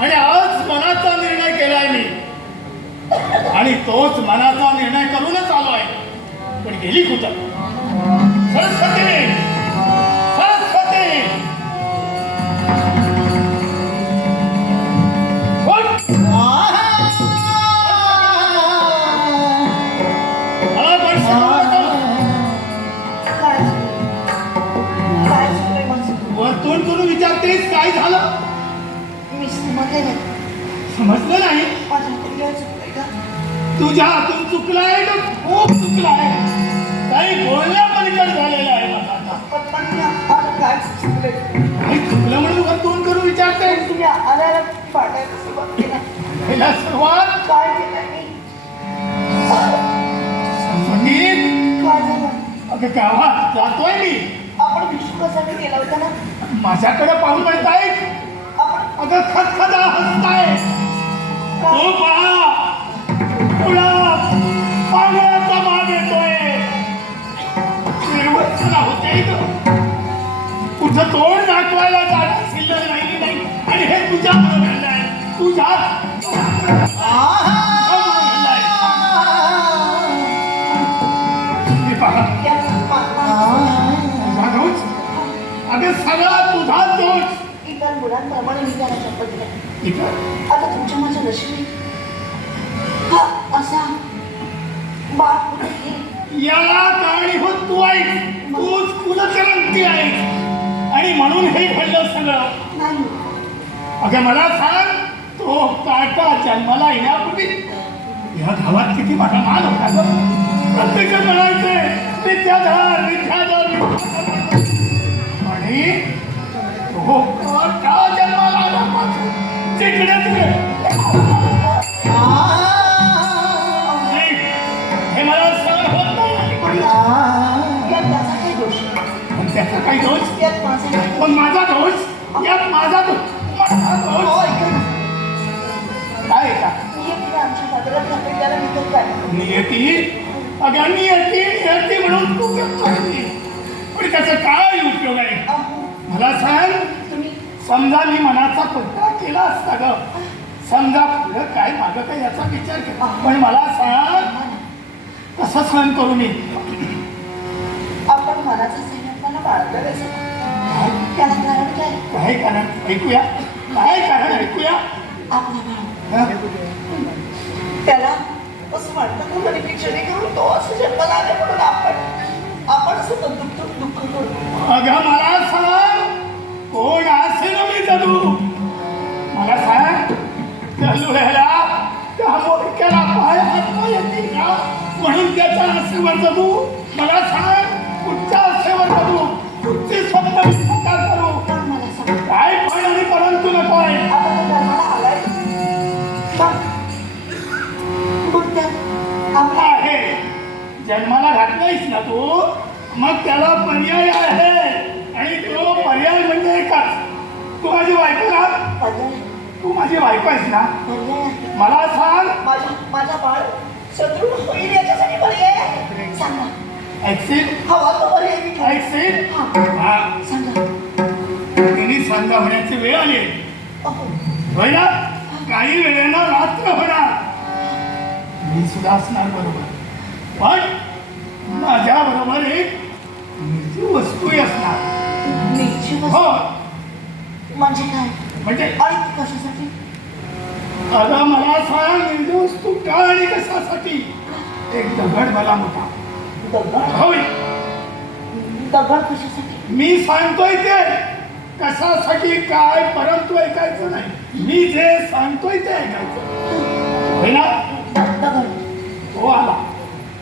आणि आज मनाचा निर्णय केलाय मी आणि तोच मनाचा निर्णय करूनच आलो आहे. पण गेली कुठं? सरस्वती, सरस्वती, वरतून करून विचारतेस काय झालं? समजलं नाही. तुझ्या हातून चुकलाय तर खूप चुकलाय. काही बोलण्या पलीकडे झालेलं आहे माझा. काही चुकलं म्हणून वरतून करून विचारते. तुम्ही आल्याला पाठायला सुरुवात केला. पहिला सुरुवात काय केलं मी? काय झालं? अगं गावात जातोय मी. आपण भिक्षुकासाठी गेला होता ना? माझ्याकडे पाहून म्हणताय. अगं खदखदा हसताय. हो पहा, पुढा पाण्याचा माग येतोय. निर्वचना होते कुठं तोंड दाखवायला जागा शिल्लक राहिली नाही. आणि हे तुझ्या बरोबर आहे. तुझ्या अगं सगळा तुझा दोष. इतर मुलांप्रमाणे मी त्याला शपथ दिली. आता तुमच्या माझ्या नशिबी हा असा बाप याला कारणीभूत तू आहेस. तूच कुलकरंती आहेस आणि म्हणून हे घडलं सगळं. नाही. अगं मला सांग, तो काका जन्माला येण्यापूर्वी या गावात किती मोठा मान होता गं. प्रत्येक म्हणायचे विद्याधर विद्याधर. आणि हो का जन्माला आल्यापासून जिकडे तिकडे हे मला सहन होत नाही. त्याचा काही दोष. पण त्याचा काही दोष. यात माझा पण माझा दोष. यात माझा दोष. काय का आमच्या पदरात घातले त्याला निघत काय नियती. अगं नियती नियती म्हणून तू करतोय. पण त्याचा काय उपयोग आहे मला सांग. तुम्ही समजा मी मनाचा पट्टा केला असता ग. समजा पुढं काय मागं काय याचा विचार केला. पण मला सांग कसं सहन करू मी? आपण मनाचा सैन्याला बाळगलं कसं? त्याला कारण काय? काय कारण ऐकूया. काय कारण ऐकूया. आपला त्याला असं वाटतं की परीक्षणे करून तो असं जन्माला आले म्हणून आपण असं दुःख करू. अगं मला सांग कोण असेल मी जगू? मला सांग जलुह्याला त्या मोडक्याला पाय हात येतील का म्हणून त्याच्या आसेवर जगू? मला सांग कुठच्या आसेवर जगू? कुठचे स्वप्न साकार करू? मला सांग काय पण आणि परंतु नको आहे. आता तो जन्माला आलाय आपला आहे. जन्माला घातलायस ना तू मग त्याला पर्याय आहे. आणि तो पर्याय म्हणजे एकच. तू माझी बायको ना. तू माझी बायको आहेस ना. मला सांग माझा बाळ सदृढ होईल याच्यासाठी पर्याय सांगा. ऐकशील हवा तो पर्याय ऐकशील. हा सांगा. तिने सांगा होण्याची वेळ आली होय ना. काही वेळेनं रात्र होणार. मी सुद्धा असणार बरोबर. पण माझ्या बरोबर एक निर्जीव वस्तूही असणार. निर्जीव हो म्हणजे काय? म्हणजे आणि कशासाठी? अगं मला सांग निर्जीव वस्तू का आणि कशासाठी? एक दगड मला मोठा. दगड? होय. दगड कशासाठी? मी सांगतोय ते कशासाठी काय परंतु ऐकायचं नाही. मी जे सांगतोय ते ऐकायचं होय ना. दगड तो आला.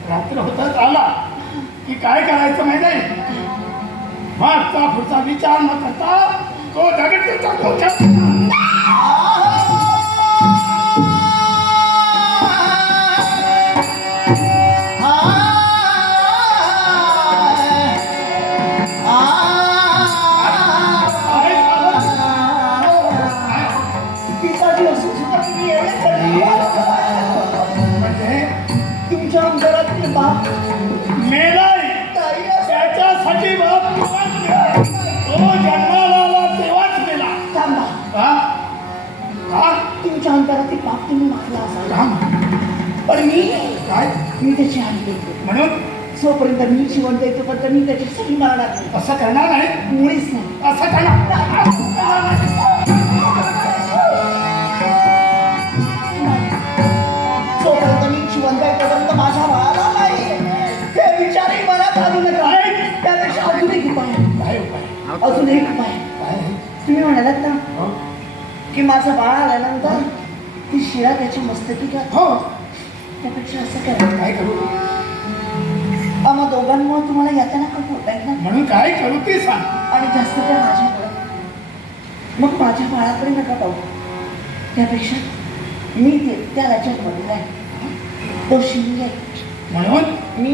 रात्र होतच आला की काय करायचं माहिती आहे. मागचा पुढचा विचार न करता तो दगड त्याच्या डोक्यात. म्हणजे तुमच्या अंतरातील बाप मेलाय ताई असं त्याच्यासाठी बाप तेव्हाच मेला. तो जन्माला आला तेव्हाच मेला. थांबा. हा? हा? तुमच्या अंतरातील बाप तुम्ही मारला असाल हा? पण मी काय त्याची हानी केली. म्हणून जोपर्यंत मी जिवंत आहे तोपर्यंत मी त्याची सही मारणार नाही. असं करणार नाही. मुळीच नाही. असं करणार जोपर्यंत मी जिवंत आहे तोपर्यंत माझ्या बाळाला नाही हे विचारही मनात आणू नका. त्यापेक्षा अजून एक उपाय आहे. काय उपाय? अजून एक उपाय आहे. काय आहे? तुम्ही म्हणालात ना हो? की माझं बाळ आल्यानंतर ती शिळा त्याची मस्तकी घाल. हो. त्यापेक्षा असं करा, काय करू? आम्हा दोघांमुळे तुम्हाला यातना खूप होत आहेत ना, म्हणून काय करू ते सांग. आणि जास्त त्या माझ्यामुळे. मग माझ्या बाळाकडे नका पाहू. त्यापेक्षा मी त्या राज्यात बघितला आहे. तो शिंग आहे. म्हणून मी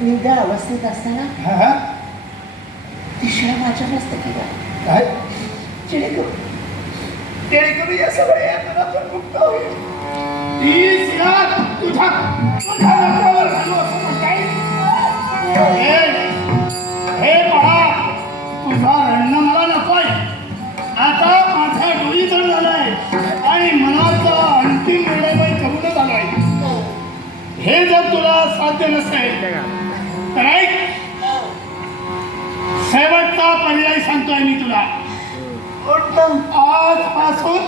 निद्रा अवस्थेत असताना हा हा ती शिळा माझ्या मस्तकी घाल. काय जेणेकरून या सगळ्या यातनातून मुक्त होईल. ती शिळा तुझ्या तुझ्या डोक्यावर घालू असं म्हणताय? हे पहा, तुझा रडणं मला नकोय. आता माझा डोळी जड झालाय आणि मनाचा अंतिम निर्णय करूनच आलाय. हे जर तुला साध्य नसेल तर ऐक, शेवटचा पर्याय सांगतोय मी तुला. आजपासून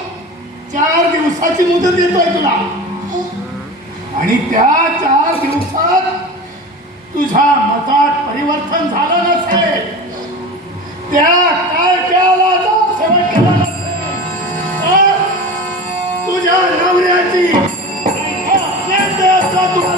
4 दिवसाची मुदत देतोय तुला, आणि त्या 4 दिवसात तुझ्या मतात परिवर्तन झालं नसेल, त्या कायद्याला जर सेवन केला नसेल, तर तुझ्या नवऱ्याची तुला